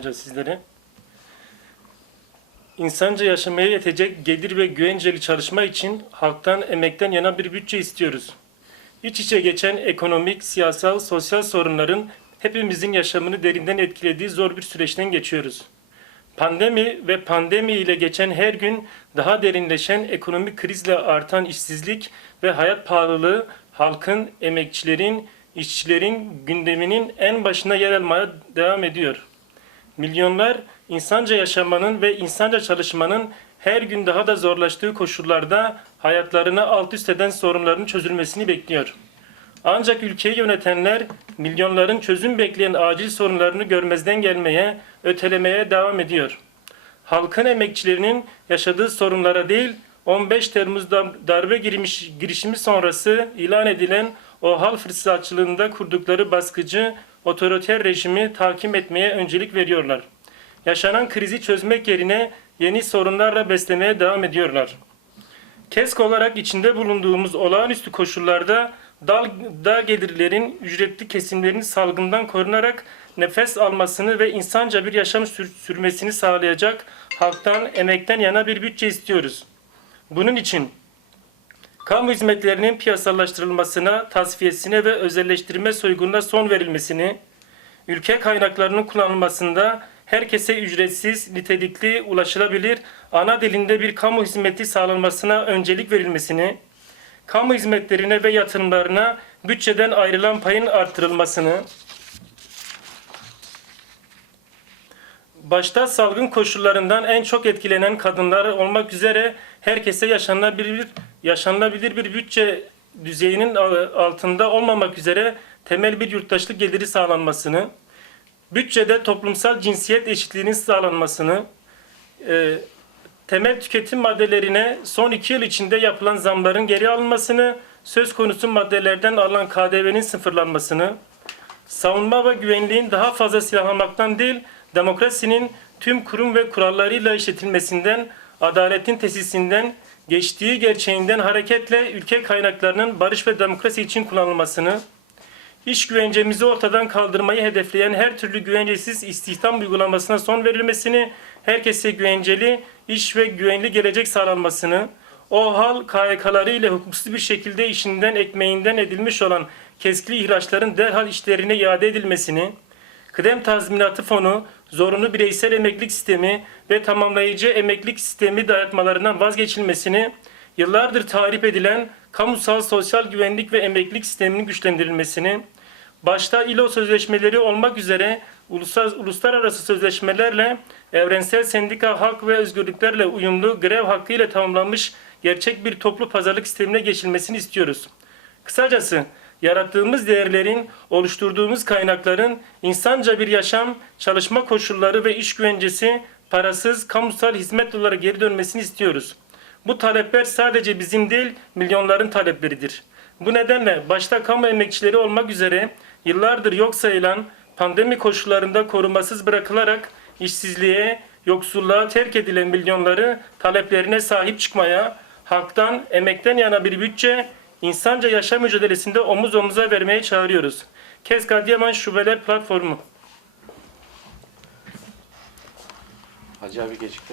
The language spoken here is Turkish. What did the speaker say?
aktaracağız sizlere. İnsanca yaşamaya yetecek gelir ve güvenceli çalışma için halktan, emekten yana bir bütçe istiyoruz. İç içe geçen ekonomik, siyasal, sosyal sorunların hepimizin yaşamını derinden etkilediği zor bir süreçten geçiyoruz. Pandemi ve pandemi ile geçen her gün daha derinleşen ekonomik krizle artan işsizlik ve hayat pahalılığı halkın, emekçilerin, işçilerin gündeminin en başına yer almaya devam ediyor. Milyonlar insanca yaşamanın ve insanca çalışmanın her gün daha da zorlaştığı koşullarda hayatlarını alt üst eden sorunların çözülmesini bekliyor. Ancak ülkeyi yönetenler milyonların çözüm bekleyen acil sorunlarını görmezden gelmeye, ötelemeye devam ediyor. Halkın emekçilerinin yaşadığı sorunlara değil, 15 Temmuz'da darbe girmiş, girişimi sonrası ilan edilen o hal fırsatçılığında kurdukları baskıcı, otoriter rejimi tahkim etmeye öncelik veriyorlar. Yaşanan krizi çözmek yerine yeni sorunlarla beslemeye devam ediyorlar. KESK olarak içinde bulunduğumuz olağanüstü koşullarda dal, dar gelirlerin ücretli kesimlerin salgından korunarak nefes almasını ve insanca bir yaşam sür- sürmesini sağlayacak halktan, emekten yana bir bütçe istiyoruz. Bunun için kamu hizmetlerinin piyasalaştırılmasına, tasfiyesine ve özelleştirme soygununa son verilmesini, ülke kaynaklarının kullanılmasında herkese ücretsiz, nitelikli, ulaşılabilir, ana dilinde bir kamu hizmeti sağlanmasına öncelik verilmesini, kamu hizmetlerine ve yatırımlarına bütçeden ayrılan payın artırılmasını, başta salgın koşullarından en çok etkilenen kadınlar olmak üzere herkese yaşanabilir yaşanılabilir bir bütçe düzeyinin altında olmamak üzere temel bir yurttaşlık geliri sağlanmasını, bütçede toplumsal cinsiyet eşitliğinin sağlanmasını, e, temel tüketim maddelerine son iki yıl içinde yapılan zamların geri alınmasını, söz konusu maddelerden alınan KDV'nin sıfırlanmasını, savunma ve güvenliğin daha fazla silahlanmaktan değil, demokrasinin tüm kurum ve kurallarıyla işletilmesinden, adaletin tesisinden, geçtiği gerçeğinden hareketle ülke kaynaklarının barış ve demokrasi için kullanılmasını, iş güvencemizi ortadan kaldırmayı hedefleyen her türlü güvencesiz istihdam uygulamasına son verilmesini, herkese güvenceli, iş ve güvenli gelecek sağlanmasını, o hal KYK'ları ile hukuksuz bir şekilde işinden ekmeğinden edilmiş olan keskili ihraçların derhal işlerine iade edilmesini, kıdem tazminatı fonu, zorunlu bireysel emeklilik sistemi ve tamamlayıcı emeklilik sistemi dayatmalarından vazgeçilmesini, yıllardır tarif edilen kamusal sosyal güvenlik ve emeklilik sisteminin güçlendirilmesini, başta ILO sözleşmeleri olmak üzere uluslar, uluslararası sözleşmelerle evrensel sendika hak ve özgürlüklerle uyumlu grev hakkı ile tamamlanmış gerçek bir toplu pazarlık sistemine geçilmesini istiyoruz. Kısacası yarattığımız değerlerin, oluşturduğumuz kaynakların insanca bir yaşam, çalışma koşulları ve iş güvencesi parasız kamusal hizmet olarak geri dönmesini istiyoruz. Bu talepler sadece bizim değil, milyonların talepleridir. Bu nedenle başta kamu emekçileri olmak üzere yıllardır yok sayılan pandemi koşullarında korumasız bırakılarak işsizliğe, yoksulluğa terk edilen milyonları taleplerine sahip çıkmaya, halktan, emekten yana bir bütçe, insanca yaşam mücadelesinde omuz omuza vermeye çağırıyoruz. KESK Adıyaman Şubeler Platformu Hacı abi gecikti.